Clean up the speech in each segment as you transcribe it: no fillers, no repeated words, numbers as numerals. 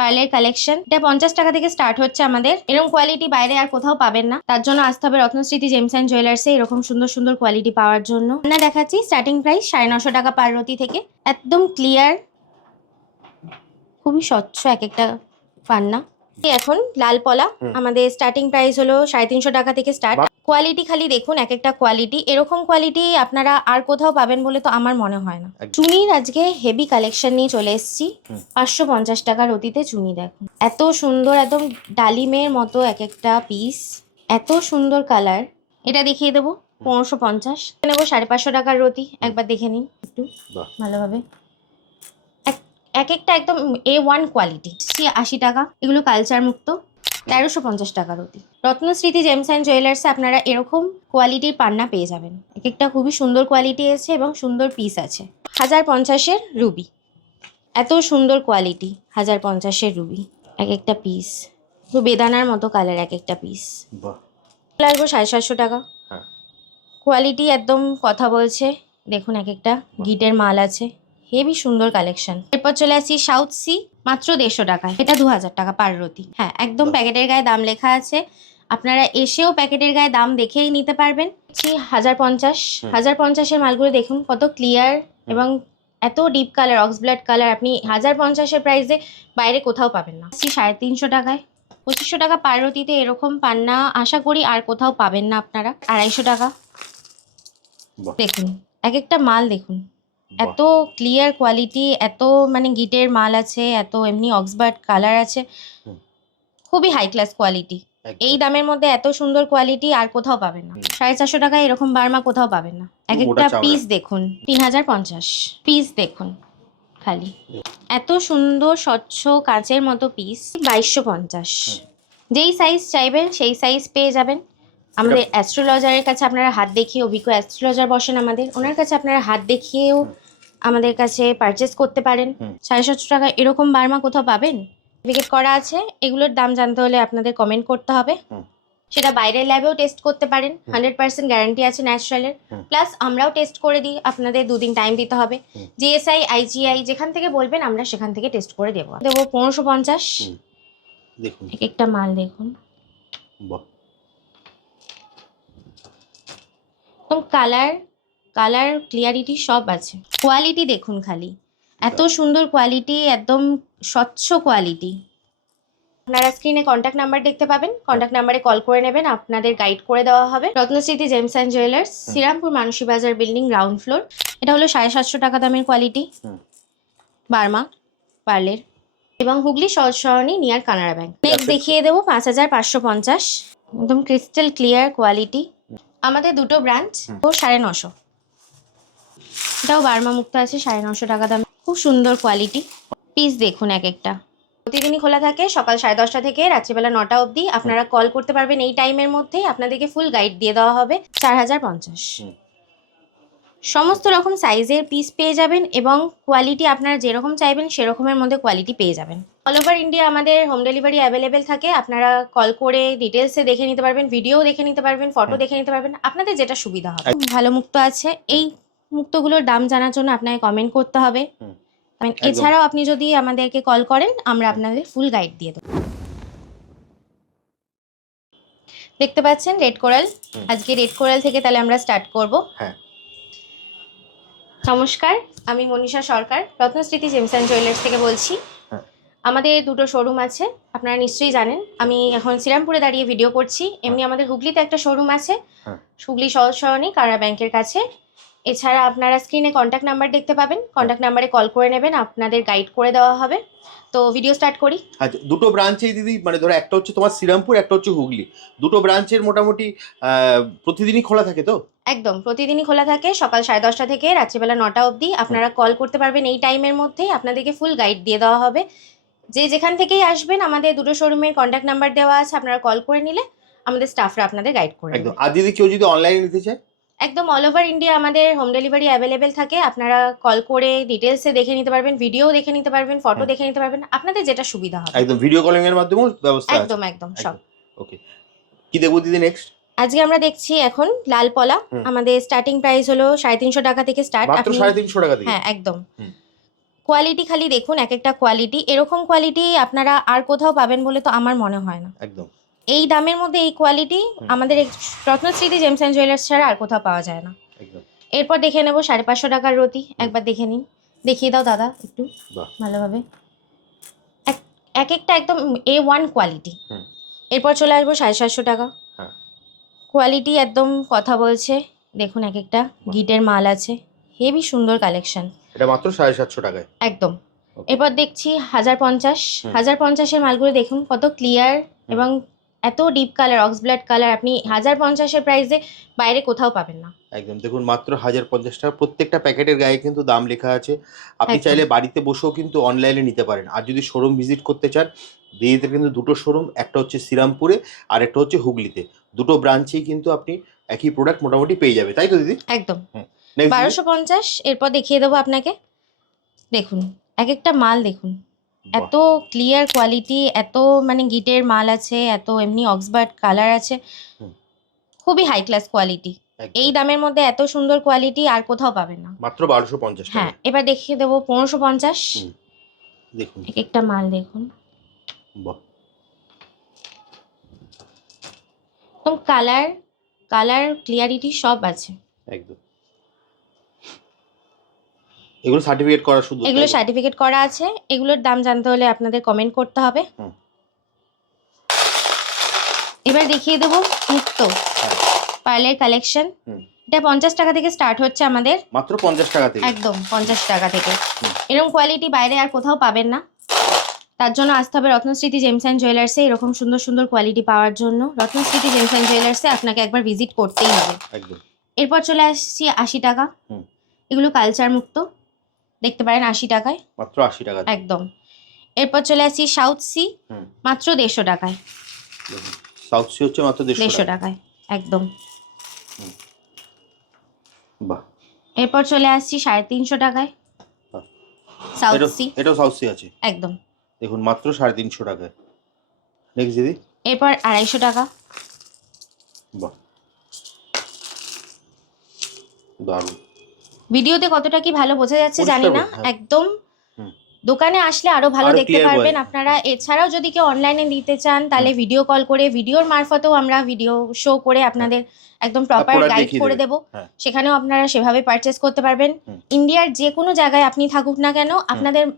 পার্লের কালেকশন। এটা 50 টাকা থেকে স্টার্ট হচ্ছে আমাদের। এরকম কোয়ালিটি বাইরে আর কোথাও পাবেন না, তার জন্য আসতে হবে রত্নস্মৃতি জেমস অ্যান্ড জুয়েলার্সে এরকম সুন্দর সুন্দর কোয়ালিটি পাওয়ার জন্য। আমরা দেখাচ্ছি স্টার্টিং প্রাইস 950 টাকা পার রতি থেকে। একদম ক্লিয়ার, খুবই স্বচ্ছ এক একটা পান্না। এখন লাল পলা আমাদের স্টার্টিং প্রাইস হলো 350 টাকা থেকে স্টার্ট। কোয়ালিটি খালি দেখুন, এক একটা কোয়ালিটি, এরকম কোয়ালিটি আপনারা আর কোথাও পাবেন বলে তো আমার মনে হয় না। চুনির আজকে হেভি কালেকশন নিয়ে চলে এসেছি। 550 টাকার অতীতে চুনি দেখুন, এত সুন্দর, একদম ডালিমের মতো এক একটা পিস, এত সুন্দর কালার। এটা দেখিয়ে দেবো 1550 নেবো। 550 টাকার রতি, একবার দেখে নিন একটু ভালোভাবে। এক একটা একদম A1 কোয়ালিটি। 80 টাকা, এগুলো কালচার মুক্ত। 1350 টাকার অতি। রত্নস্মৃতি জেমস অ্যান্ড জুয়েলার্সে আপনারা এরকম কোয়ালিটির পান্না পেয়ে যাবেন। এক একটা খুবই সুন্দর কোয়ালিটি আছে এবং সুন্দর পিস আছে। 1050-এর রুবি, এত সুন্দর কোয়ালিটি। 1050-এর রুবি, এক একটা পিস বেদানার মতো কালার, এক একটা পিস লাগবে 750 টাকা। কোয়ালিটি একদম কথা বলছে, দেখুন এক একটা গিটের মাল আছে, হেভি সুন্দর কালেকশন। এরপর চলে আসি সাউথ সি, মাত্র 150 টাকায়। এটা 2000 টাকা পার রতি। হ্যাঁ, একদম প্যাকেটের গায়ে দাম লেখা আছে, আপনারা এসেও প্যাকেটের গায়ে দাম দেখেই নিতে পারবেন। 1050-এর মালগুলো দেখুন কত ক্লিয়ার এবং এত deep colour, ox blood colour, আপনি 1050-এর প্রাইসে বাইরে কোথাও পাবেন না। 350 টাকায়। 2500 টাকা পার রতিতে এরকম পান্না আশা করি আর কোথাও পাবেন না আপনারা। 250 টাকা। দেখুন এক একটা মাল দেখুন, এত ক্লিয়ার কোয়ালিটি, এত মানে গিটের মাল আছে, এত এমনি অক্সবার্ড কালার আছে, খুবই হাই ক্লাস কোয়ালিটি। এই দামের মধ্যে এত সুন্দর কোয়ালিটি আর কোথাও পাবেন না। 450 টাকায় এরকম বার্মা কোথাও পাবেন না। এক একটা পিস দেখুন 3050 পিস দেখুন খালি, এত সুন্দর স্বচ্ছ কাঁচের মতো পিস। 2250, যেই সাইজ চাইবেন সেই সাইজ পেয়ে যাবেন। আমাদের অ্যাস্ট্রোলজারের কাছে আপনারা হাত দেখিয়ে, অভিজ্ঞ অ্যাস্ট্রোলজার বসেন আমাদের, ওনার কাছে আপনারা হাত দেখিয়েও আমাদের কাছে পারচেস করতে পারেন। 750 টাকা এরকম বার্মা কোথাও পাবেন? সার্টিফিকেট করা আছে। এগুলোর দাম জানতে হলে আপনাদের কমেন্ট করতে হবে। সেটা বাইরের ল্যাবেও টেস্ট করতে পারেন, 100% গ্যারান্টি আছে ন্যাচারালের। প্লাস আমরাও টেস্ট করে দিই, আপনাদের 2 দিন টাইম দিতে হবে। জিএসআই, আইজিআই যেখান থেকে বলবেন আমরা সেখান থেকে টেস্ট করে দেবো। 1550। দেখুন এক একটা মাল দেখুন, একদম কালার ক্লিয়ারিটি সব আছে। কোয়ালিটি দেখুন খালি, এত সুন্দর কোয়ালিটি, একদম স্বচ্ছ কোয়ালিটি। আপনারা স্ক্রিনে কন্ট্যাক্ট নাম্বার দেখতে পাবেন, কন্ট্যাক্ট নাম্বারে কল করে নেবেন, আপনাদের গাইড করে দেওয়া হবে। রত্নস্মৃতি gems and jewellers, Serampore Manasi Bazar building, ground floor. এটা হলো 750 টাকা দামের কোয়ালিটি বার্মা পার্লের, এবং হুগলি সহজ সরণি নিয়ার কানাড়া ব্যাংক। নেক্সট দেখিয়ে দেবো 5550, একদম ক্রিস্টাল ক্লিয়ার কোয়ালিটি। আমাদের দুটো ব্রাঞ্চ, ও 950। এটাও বার্মা মুক্ত আছে, 950 টাকা দাম, খুব সুন্দর কোয়ালিটি। পিস দেখুন এক একটা। প্রতিদিনই খোলা থাকে সকাল 10:30 থেকে রাত্রিবেলা 9টা অবধি। আপনারা কল করতে পারবেন এই টাইমের মধ্যেই, আপনাদেরকে ফুল গাইড দিয়ে দেওয়া হবে। 4050, সমস্ত রকম সাইজের পিস পেয়ে যাবেন এবং কোয়ালিটি আপনারা যেরকম চাইবেন সেরকমের মধ্যে কোয়ালিটি পেয়ে যাবেন। অল ওভার ইন্ডিয়া আমাদের হোম ডেলিভারি অ্যাভেলেবেল থাকে। আপনারা কল করে ডিটেলসে দেখে নিতে পারবেন, ভিডিও দেখে নিতে পারবেন, ফটো দেখে নিতে পারবেন, আপনাদের যেটা সুবিধা হবে। ভালো মুক্ত আছে, এই মুক্তগুলোর দাম জানার জন্য আপনাকে কমেন্ট করতে হবে। এছাড়াও আপনি যদি আমাদেরকে কল করেন আমরা আপনাদের ফুল গাইড দিয়ে দেবো। দেখতে পাচ্ছেন রেড কোরাল। আজকে রেড কোরাল থেকে তাহলে আমরা স্টার্ট করব। নমস্কার, আমি মনীষা সরকার, রত্নস্মৃতি জেমস অ্যান্ড জুয়েলার্স থেকে বলছি। আমাদের দুটো শোরুম আছে, আপনারা নিশ্চয়ই জানেন। আমি এখন শ্রীরামপুরে দাঁড়িয়ে ভিডিও করছি। এমনি আমাদের হুগলিতে একটা শোরুম আছে, হুগলি সহজ সরণি কানাড়া ব্যাংকের কাছে। এছাড়া আপনারা স্ক্রিনে কন্ট্যাক্ট নাম্বার দেখতে পাবেন, কন্ট্যাক্ট নাম্বারে কল করে নেবেন, আপনাদের গাইড করে দেওয়া হবে। তো ভিডিও স্টার্ট করি। আচ্ছা, দুটো ব্রাঞ্চেই দিদি, মানে ধরো একটা হচ্ছে তোমার শ্রীরামপুর, একটা হচ্ছে হুগলি, দুটো ব্রাঞ্চের মোটামুটি প্রতিদিনই খোলা থাকে তো? একদম প্রতিদিনই খোলা থাকে সকাল 10:30 থেকে রাত্রিবেলা 9টা অবধি। আপনারা কল করতে পারবেন এই টাইমের মধ্যেই, আপনাদেরকে ফুল গাইড দিয়ে দেওয়া হবে। যে যেখান থেকেই আসবেন আমাদের দুটো শোরুমের কন্ট্যাক্ট নাম্বার দেওয়া আছে, আপনারা কল করে নিলে আমাদের স্টাফরা আপনাদের গাইড করে একদম। আর দিদি কেউ যদি অনলাইনে নিতে চায়? একদম অল ওভার ইন্ডিয়া আমাদের হোম ডেলিভারি অ্যাভেলেবেল থাকে। আপনারা কল করে ডিটেলসে দেখে নিতে পারবেন, ভিডিও দেখে নিতে পারবেন, ফটো দেখে নিতে পারবেন, আপনাদের যেটা সুবিধা হবে। একদম ভিডিও কলিং এর মাধ্যমেও ব্যবস্থা আছে। একদম সব। ওকে, কি দেখবো দিদি নেক্সট? আজকে আমরা দেখছি এখন লাল পলা। আমাদের স্টার্টিং প্রাইস হলো 350 টাকা থেকে স্টার্ট। মাত্র 350 টাকা থেকে? হ্যাঁ একদম। কোয়ালিটি খালি দেখুন, এক একটা কোয়ালিটি, এরকম কোয়ালিটি আপনারা আর কোথাও পাবেন বলে তো আমার মনে হয় না। একদম এই দামের মধ্যে এই কোয়ালিটি আমাদের রত্নশ্রীতে জেমস অ্যান্ড জুয়েলার্স ছাড়া আর কোথাও পাওয়া যায় না। একদম। এরপর দেখে নেব 550 টাকার রতি, একবার দেখে নিন, দেখিয়ে দাও দাদা একটু বাহ। ভালোভাবে। এক একটা একদম A1 কোয়ালিটি। হুম। এরপর চলে আসবো 750 টাকা। হ্যাঁ। কোয়ালিটি একদম কথা বলছে, দেখুন এক একটা গিটের মাল আছে, হেভি সুন্দর কালেকশন। এটা মাত্র 750 টাকায়। একদম। এরপর দেখছি 1050। 1050-এর মালগুলো দেখুন কত ক্লিয়ার এবং এত deep colour, ox blood colour, আপনি 1050-এর প্রাইসে বাইরে কোথাও পাবেন না। একদম দেখুন মাত্র 1050 টাকা। প্রত্যেকটা প্যাকেটের গায়ে কিন্তু দাম লেখা আছে। আপনি একদম। চাইলে বাড়িতে বসেও কিন্তু অনলাইনে নিতে পারেন। আর যদি শোরুম ভিজিট করতে চান, দিদিতে কিন্তু দুটো শোরুম, একটা হচ্ছে শ্রীরামপুরে আর একটা হচ্ছে হুগলিতে। দুটো ব্রাঞ্চেই কিন্তু আপনি একই প্রোডাক্ট মোটামুটি পেয়ে যাবে, তাই তো দিদি? একদম। নেক্সট 1250। এরপর দেখিয়ে দেবো আপনাকে, দেখুন এক একটা মাল দেখুন, এত ক্লিয়ার কোয়ালিটি, এত মানে গিটের মাল আছে, এত এমনি অক্সবার্ড কালার আছে, খুবই হাই ক্লাস কোয়ালিটি। এই দামের মধ্যে এত সুন্দর কোয়ালিটি আর কোথাও পাবেন না, মাত্র 1250 টাকা। হ্যাঁ। এবার দেখিয়ে দেবো 1550। দেখুন এক একটা মাল দেখুন, বাহ, একদম কালার কালার ক্লিয়ারিটি সব আছে। একদম। এগুলো সার্টিফিকেট করা শুধু, এগুলো সার্টিফিকেট করা আছে। এগুলোর দাম জানতে হলে আপনাদের কমেন্ট করতে হবে। এবার দেখিয়ে দেবো মুক্ত পার্লের কালেকশন। এটা 50 টাকা থেকে স্টার্ট হচ্ছে আমাদের, মাত্র 50 টাকা থেকে। একদম 50 টাকা থেকে। এরকম কোয়ালিটি বাইরে আর কোথাও পাবেন না, তার জন্য আসতে হবে রত্নস্মৃতি জেমস অ্যান্ড জুয়েলার্সে। এরকম সুন্দর সুন্দর কোয়ালিটি পাওয়ার জন্য রত্নস্মৃতি জেমস অ্যান্ড জুয়েলার্সে আপনাকে একবার ভিজিট করতেই হবে। একদম। এরপর চলে আসছি 80 টাকা। এগুলো কালচার মুক্ত, দেখতে পারেন 80 টাকায়, মাত্র 80 টাকা একদম। এরপর চলে আসছি সাউথ সি, মাত্র 150 টাকায়। সাউথ সি হচ্ছে মাত্র 150 টাকায়, একদম। বাহ। এরপর চলে আসছি 350 টাকায় সাউথ সি, এটাও সাউথ সি আছে, একদম। দেখুন মাত্র 350 টাকায়। নেক্সট দিদি। এরপর 250 টাকা। বাহ, দারুণ। ভিডিওতে কতটা কি ভালো বোঝা যাচ্ছে জানি না, একদম দোকানে আসলে আরো ভালো আরো দেখতে clear পারবেন বোঝা আপনারা। এছাড়াও যদি কেউ অনলাইনে দিতে চান তাহলে ভিডিও কল করে, ভিডিওর মারফতেও আমরা ভিডিও শো করে আপনাদের একদম প্রপার product গাইড দেখিয়ে করে দেবে। দেব। সেখানেও আপনারা সেভাবে পারচেস করতে পারবেন। ইন্ডিয়ার যে কোনো জায়গায় আপনি থাকুক না কেন,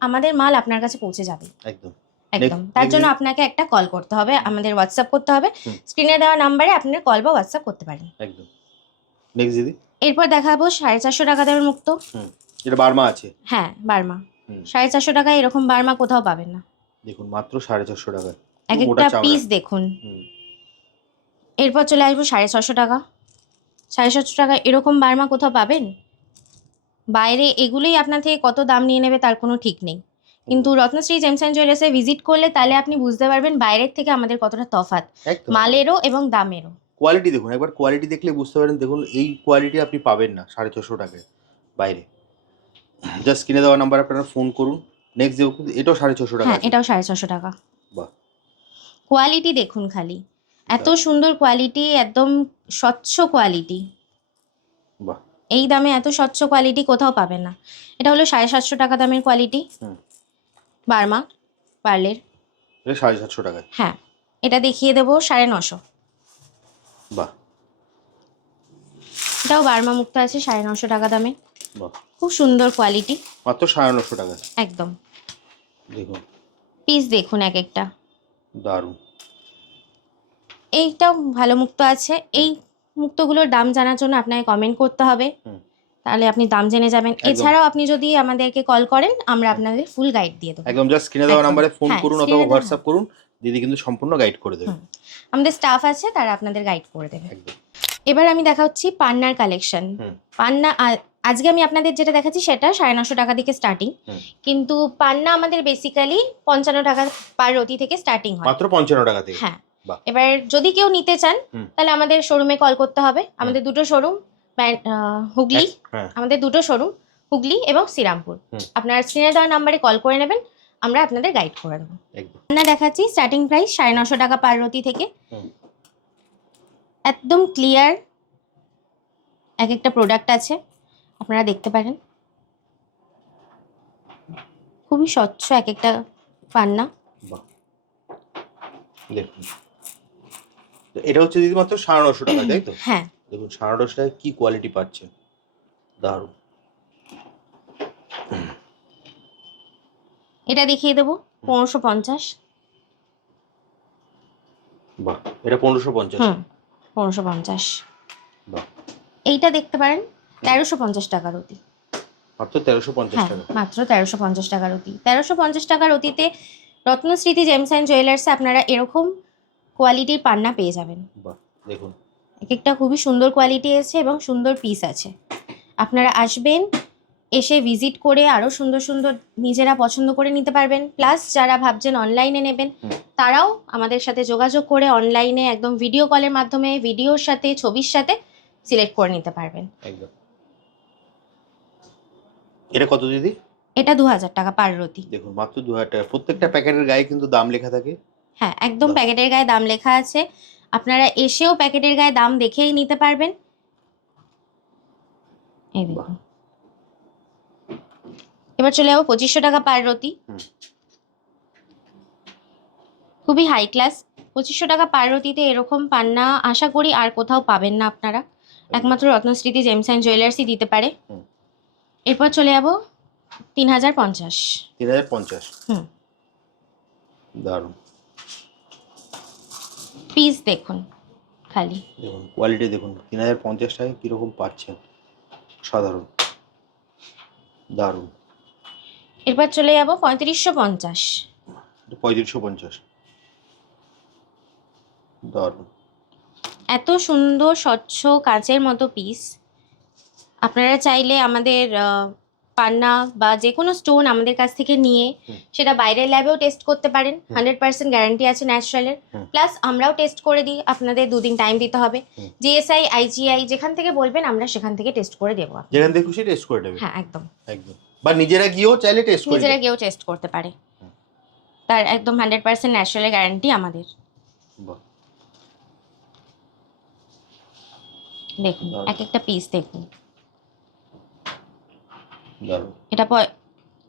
আমাদের মাল আপনার কাছে পৌঁছে যাবে, একদম। একদম। তার জন্য আপনাকে একটা কল করতে হবে, আমাদের হোয়াটসঅ্যাপ করতে হবে। স্ক্রিনে দেওয়া নাম্বারে আপনার কল বা হোয়াটসঅ্যাপ করতে পারেন, একদম। নেক্সট দিদি। এরপর দেখাবো 450 টাকা দামের মুক্ত। এটা বার্মা আছে, হ্যাঁ বার্মা। 450 টাকায় এরকম বার্মা কোথাও পাবেন না, দেখুন মাত্র 450 টাকায়, এক একটা পিস দেখুন। এরপর চলে আসবো 650 টাকা। 650 টাকা এরকম বার্মা কোথাও পাবেন? বাইরে এগুলোই আপনার থেকে কত দাম নিয়ে নেবে তার কোনো ঠিক নেই, কিন্তু রত্নশ্রী জেমস অ্যান্ড জুয়েলার্সে ভিজিট করলে তাহলে আপনি বুঝতে পারবেন বাইরের থেকে আমাদের কতটা তফাৎ মালেরও এবং দামেরও। কোয়ালিটি দেখুন, একবার কোয়ালিটি দেখলে বুঝতে পারেন। দেখুন এই কোয়ালিটি আপনি পাবেন না 650 টাকায় বাইরে। জাস্ট কিনে দেওয়া নাম্বার আপনারা ফোন করুন। নেক্সট দেখুন, এটাও 650 টাকা। হ্যাঁ এটাও 650 টাকা। বাহ, কোয়ালিটি দেখুন খালি, এত সুন্দর কোয়ালিটি, একদম স্বচ্ছ কোয়ালিটি। বাহ, এই দামে এত স্বচ্ছ কোয়ালিটি কোথাও পাবেন না। এটা হলো 750 টাকা দামের কোয়ালিটি, বার্মা পার্লের। এটা 750 টাকায়। হ্যাঁ এটা দেখিয়ে দেবো 950। বাহ, এটাও বার্মা মুক্ত আছে 950 টাকা দামে, বাহ, খুব সুন্দর কোয়ালিটি, মাত্র 950 টাকা। একদম। দেখুন পিস দেখুন এক একটা, দারুণ। এইটাও ভালো মুক্ত আছে। এই মুক্তগুলোর দাম জানার জন্য আপনাকে কমেন্ট করতে হবে, তাহলে আপনি দাম জেনে যাবেন। এছাড়াও আপনি যদি আমাদেরকে কল করেন আমরা আপনাদের ফুল গাইড দিয়ে দেবো। একদম জাস্ট স্ক্রিনে দেওয়া নম্বরে ফোন করুন অথবা হোয়াটসঅ্যাপ করুন, দিদি কিন্তু সম্পূর্ণ গাইড করে দেবে। আমাদের স্টাফ আছে, তারা আপনাদের গাইড করে দেবে। একদম। এবার আমি দেখাচ্ছি পান্নার কালেকশন। পান্না আজকে আমি আপনাদের যেটা দেখাচ্ছি সেটা 950 টাকা থেকে স্টার্টিং, কিন্তু পান্না আমাদের বেসিক্যালি 55 টাকা পার রতি থেকে স্টার্টিং হয়, মাত্র 55 টাকা থেকে। হ্যাঁ। এবার যদি কেউ নিতে চান তাহলে আমাদের শোরুমে কল করতে হবে। আমাদের দুটো শোরুম হুগলি, আমাদের দুটো শোরুম হুগলি এবং শ্রীরামপুর। আপনারা স্ক্রিনে দেওয়া নাম্বারে কল করে নেবেন, আমরা আপনাদের গাইড করে দেবো। পান্না দেখাচ্ছি স্টার্টিং প্রাইস 950 টাকা পার রতি থেকে, একদম ক্লিয়ার এক একটা প্রোডাক্ট আছে, আপনারা দেখতে পারেন। খুবই স্বচ্ছ এক একটা পান্না। বাহ, দেখুন তো এটা হচ্ছে দিদি মাত্র 950 টাকা, তাই তো? হ্যাঁ, দেখুন 950 টাকায় কি কোয়ালিটি পাচ্ছে, দারুণ। এটা দেখিয়ে দেবো 1550। বাহ, এটা 1550। হুম, 1550। বাহ, এইটা দেখতে পারেন 1350 টাকার অতি। মাত্র 1350 হ্যাঁ, টাকা। মাত্র 1350 টাকার অতি। 1350 টাকার অতিতে রত্নস্মৃতি জেমস অ্যান্ড জুয়েলার্সে আপনারা এরকম কোয়ালিটির পান্না পেয়ে যাবেন। বাহ, দেখুন এক একটা খুবই সুন্দর কোয়ালিটি আছে এবং সুন্দর পিস আছে। আপনারা আসবেন, এসে ভিজিট করে আরও সুন্দর সুন্দর নিজেরা পছন্দ করে নিতে পারবেন। প্লাস যারা ভাবছেন অনলাইনে নেবেন, তারাও আমাদের সাথে যোগাযোগ করে অনলাইনে একদম ভিডিও কলের মাধ্যমে ভিডিওর সাথে ছবির সাথে সিলেক্ট করে নিতে পারবেন। একদম। এটা কত দিদি? এটা 2000 টাকা পার রতি। দেখুন মাত্র 2000 টাকা। প্রত্যেকটা প্যাকেটের গায়ে কিন্তু দাম লেখা থাকে। হ্যাঁ, একদম বাহ। প্যাকেটের গায়ে দাম লেখা আছে। আপনারা এসেও প্যাকেটের গায়ে দাম দেখেই নিতে পারবেন। এই দেখুন। এবার চলে যাবো 2500 টাকা পার রতি। খুবই হাই ক্লাস। 2500 টাকা পার রতিতে এরকম পান্না আশা করি আর কোথাও পাবেন না আপনারা, একমাত্র রত্নস্মৃতি জেমস অ্যান্ড জুয়েলার্সই দিতে পারে। এরপর চলে যাবো 3050। 3050। হুম, দারুণ। পিস দেখুন খালি। দেখুন কোয়ালিটি দেখুন, 3050 টাকায় কীরকম পাচ্ছেন, সাধারণ, দারুণ। এরপর চলে যাবো 3550। 3550, দারুণ। এত সুন্দর স্বচ্ছ কাঁচের মতো পিস। আপনারা চাইলে আমাদের পান্না বা যে কোনো স্টোন আমাদের কাছ থেকে নিয়ে সেটা বাইরের ল্যাবেও টেস্ট করতে পারেন। 100% গ্যারান্টি আছে ন্যাচারালের। প্লাস আমরাও টেস্ট করে দিই, আপনাদের 2 দিন টাইম দিতে হবে। জিএসআই, আইজিআই যেখান থেকে বলবেন আমরা সেখান থেকে টেস্ট করে দেবো। যেখান থেকে খুশি টেস্ট করে দেবে। হ্যাঁ, একদম একদম। বা নিজেরা গিয়েও চাইলে টেস্ট করে নিজেরা দেবে। গিয়েও টেস্ট করতে পারে। তার একদম 100% ন্যাচারালের গ্যারান্টি আমাদের। বাহ, দেখুন এক একটা পিস দেখুন। দারুণ। এটা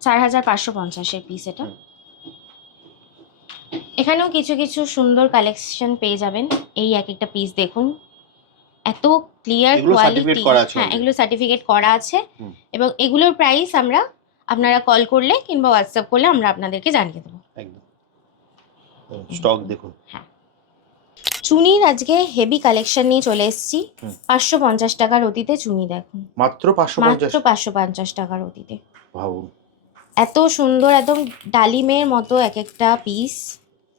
4550 এর পিস। এটা এখানেও কিছু কিছু সুন্দর কালেকশন পেয়ে যাবেন। এই এক একটা পিস দেখুন, এত ক্লিয়ার এগুলো কোয়ালিটি। certificate করা আছে হ্যাঁ, already। এগুলো সার্টিফিকেট করা আছে এবং এগুলোর প্রাইস আপনারা কল করলে কিংবা হোয়াটসঅ্যাপ করলে আমরা আপনাদেরকে জানিয়ে দেবো। একদম। স্টক দেখুন। হ্যাঁ, চুনির আজকে হেভি কালেকশন নিয়ে চলে এসেছি। 550 টাকার অতিতে চুনি দেখুন, মাত্র মাত্র 550। 550 টাকার অতিতে। ভাবুন, এত সুন্দর, একদম ডালিমের মতো এক একটা পিস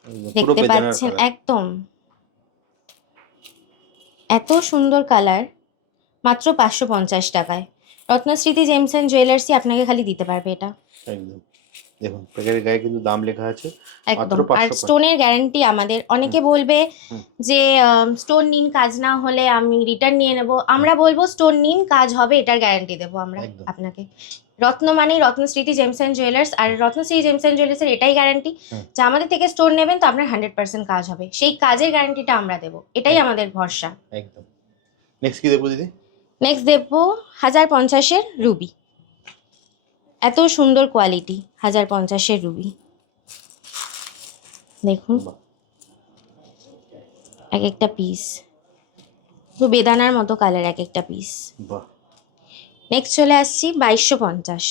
পুরো দেখতে বেদানার পাচ্ছেন। কালার। একদম এত সুন্দর কালার, মাত্র 550 টাকায়। রত্নস্মৃতি জেমস অ্যান্ড জুয়েলার্সই আপনাকে খালি দিতে পারবে এটা। একদম। দেখুন প্যাকেটের গায়ে কিন্তু দাম লেখা আছে, মাত্র একদম। আর 550। স্টোনের গ্যারান্টি আমাদের। অনেকে বলবে যে স্টোন নিন, কাজ না হলে আমি রিটার্ন নিয়ে নেব। আমরা বলবো স্টোন নিন, কাজ হবে, এটার গ্যারান্টি দেবো আমরা একদম। আপনাকে। রত্ন মানেই রত্নস্মৃতি জেমস অ্যান্ড জুয়েলার্স। আর রত্নস্মৃতি জেমস অ্যান্ড জুয়েলার্সের এটাই গ্যারান্টি যে আমাদের থেকে স্টোন নেবেন তো আপনার 100% কাজ হবে। সেই কাজের গ্যারান্টিটা আমরা দেবো, এটাই আমাদের ভরসা। একদম। নেক্সট কি দেখবো দিদি? নেক্সট দেখবো 1050-এর রুবি। এত সুন্দর কোয়ালিটি 1050-এর রুবি দেখুন, বাহ, এক একটা পিস তো বেদানার মতো কালার এক একটা পিস। বাহ। নেক্সট চলে আসছি 2250।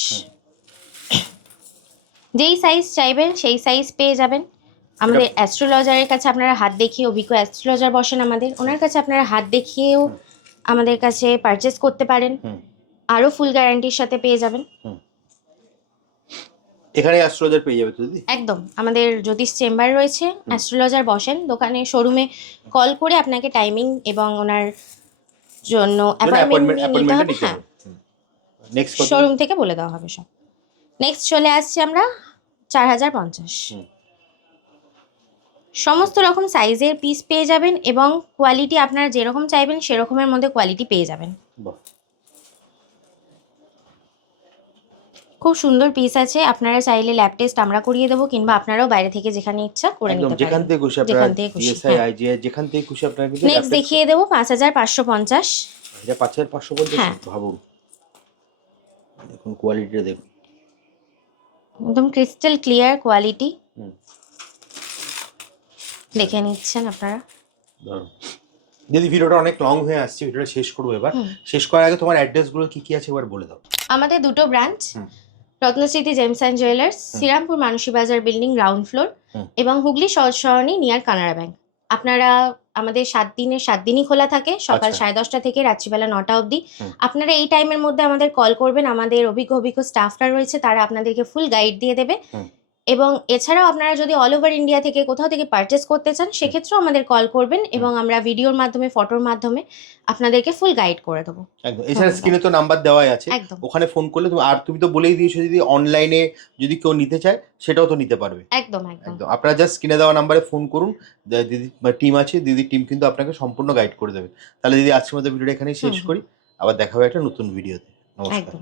যেই সাইজ চাইবেন সেই সাইজ পেয়ে যাবেন। আমাদের অ্যাস্ট্রোলজারের কাছে আপনারা হাত দেখিয়ে, অভিজ্ঞ অ্যাস্ট্রোলজার বসেন আমাদের, ওনার কাছে আপনারা হাত দেখিয়েও আমাদের কাছে পারচেস করতে পারেন। আরও ফুল গ্যারান্টির সাথে পেয়ে যাবেন। এখানে অ্যাস্ট্রোলজার পেয়ে যাবে তো দিদি? একদম। আমাদের জ্যোতিষ চেম্বার রয়েছে, অ্যাস্ট্রোলজার বসেন দোকানে। শোরুমে কল করে আপনাকে টাইমিং এবং ওনার জন্য অ্যাপয়েন্টমেন্ট নিতে হবে। হ্যাঁ, নেক্সট শোরুম থেকে বলে দেওয়া হবে সব। নেক্সট চলে আসছি আমরা 4050। সমস্ত রকম সাইজের পিস পেয়ে যাবেন এবং কোয়ালিটি আপনারা যেরকম চাইবেন সেরকমের মধ্যে কোয়ালিটি পেয়ে যাবেন। বাহ, খুব সুন্দর পিস আছে। আপনারা চাইলে ল্যাব টেস্ট আমরা করিয়ে দেবো কিংবা আপনারাও বাইরে থেকে যেখানে ইচ্ছা করে একদম নিতে যেখান পারেন। থেকে খুশি যেখান আপনারা থেকে খুশি। জিএসআই, আইজিআই যেখান থেকে খুশি আপনারা কিন্তু নেক্সট দেখিয়ে দেবো 5550। এটা 5550। হ্যাঁ। ভাবুন, দেখুন কোয়ালিটিটা দেখুন, একদম ক্রিস্টাল ক্লিয়ার কোয়ালিটি, হুম। দেখে নিচ্ছেন আপনারা। দারুণ। দিদি ভিডিওটা অনেক লং হয়ে আসছে, ভিডিওটা শেষ করবো এবার। হুম। শেষ করার আগে তোমার অ্যাড্রেসগুলো কি কি আছে এবার বলে দাও। আমাদের দুটো ব্রাঞ্চ, হুম। Ratnasmriti gems and jewellers, Serampore Manasi Bazar building ground floor, হুম। এবং হুগলি সহজ সরণি নিয়ার কানাড়া ব্যাংক। আপনারা আমাদের 7 দিনের 7 দিনই খোলা থাকে, সকাল আচ্ছা। 10:30 থেকে রাত্রিবেলা 9টা অবধি। হুম। আপনারা এই টাইমের মধ্যে আমাদের কল করবেন, আমাদের অভিজ্ঞ স্টাফরা রয়েছে, তারা আপনাদেরকে ফুল গাইড দিয়ে দেবে। হুম। এবং এছাড়াও আপনারা যদি অল ওভার ইন্ডিয়া থেকে কোথাও থেকে পারচেস করতে চান, সেক্ষেত্রেও আমাদের কল করবেন এবং আমরা ভিডিওর মাধ্যমে, ফটোর মাধ্যমে আপনাদেরকে ফুল গাইড করে দেবো। একদম। এছাড়া স্ক্রিনে তো নাম্বার দেওয়াই আছে, একদম ওখানে ফোন করলে তুমি, আর তুমি তো বলেই দিয়েছো যদি অনলাইনে যদি কেউ নিতে চায় সেটাও তো নিতে পারবে। একদম একদম একদম। আপনারা জাস্ট স্ক্রিনে দেওয়া নাম্বারে ফোন করুন, দিদি টিম আছে, দিদির টিম কিন্তু আপনাকে সম্পূর্ণ গাইড করে দেবে। তাহলে দিদি আজকের মতো ভিডিওটা এখানেই শেষ হুম। করি, আবার দেখা হবে একটা নতুন ভিডিওতে। নমস্কার। একদম।